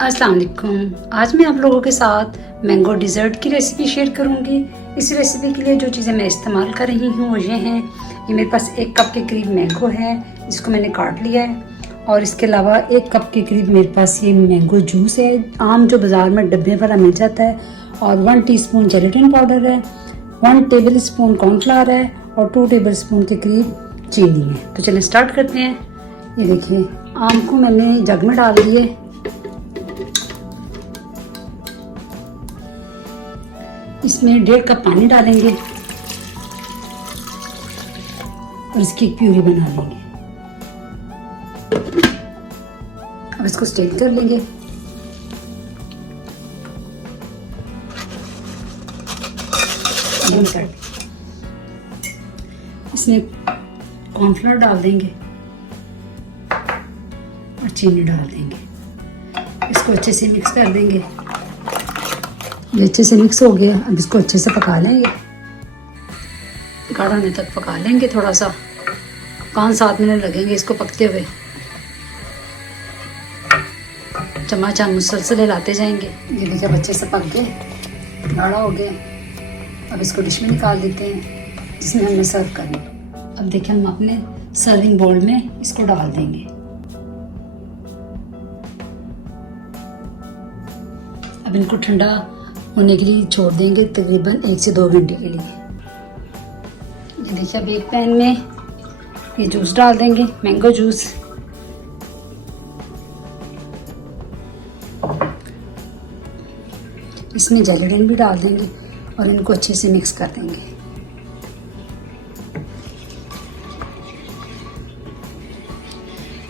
अस्सलाम वालेकुम। आज मैं आप लोगों के साथ मैंगो डिज़र्ट की रेसिपी शेयर करूंगी। इस रेसिपी के लिए जो चीज़ें मैं इस्तेमाल कर रही हूँ वो ये हैं। ये मेरे पास 1 कप के करीब मैंगो है, इसको मैंने काट लिया है। और इसके अलावा 1 कप के करीब मेरे पास ये मैंगो जूस है, आम जो बाज़ार में डब्बे वाला मिल जाता है। और 1 टीस्पून जेलेटिन पाउडर है, 1 टेबल स्पून कॉर्नफ्लावर है और 2 टेबल स्पून के करीब चीनी है। तो चलिए स्टार्ट करते हैं। ये देखिए, आम को मैंने जग में डाल दिए। इसमें 1.5 कप पानी डालेंगे और इसकी एक प्यूरी बना लेंगे। अब इसको स्टेन कर लेंगे। इसमें कॉर्नफ्लोर डाल देंगे और चीनी डाल देंगे। इसको अच्छे से मिक्स कर देंगे। ये अच्छे से मिक्स हो गया। अब इसको अच्छे से पका लेंगे, गाढ़ा होने तक पका लेंगे। थोड़ा सा 5-7 मिनट लगेंगे इसको पकते हुए। चम्मच हम मुसलसल हिलाते जाएंगे। ये देखिए, अब अच्छे से पक गए, गाढ़ा हो गया। अब इसको डिश में निकाल देते हैं जिसमें हमने सर्व करना। अब देखिए, हम अपने सर्विंग बाउल में इसको डाल देंगे। अब इनको ठंडा होने के लिए छोड़ देंगे तकरीबन 1 से 2 घंटे के लिए। ये देखिए, अब एक पैन में ये जूस डाल देंगे, मैंगो जूस। इसमें जेलेटिन भी डाल देंगे और इनको अच्छे से मिक्स कर देंगे।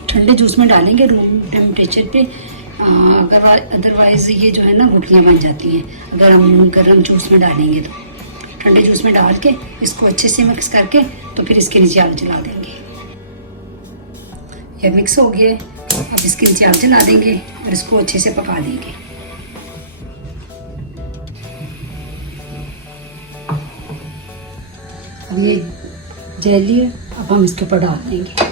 ठंडे जूस में डालेंगे रूम टेम्परेचर पे। अगर अदरवाइज़ ये जो है ना गुठलियाँ बन जाती हैं अगर हम गर्म जूस में डालेंगे। तो ठंडे जूस में डाल के इसको अच्छे से मिक्स करके तो फिर इसके नीचे आग जला देंगे। यह मिक्स हो गया। अब इसके नीचे आग जला देंगे और इसको अच्छे से पका देंगे। अब ये जेली अब हम इसके ऊपर डाल देंगे।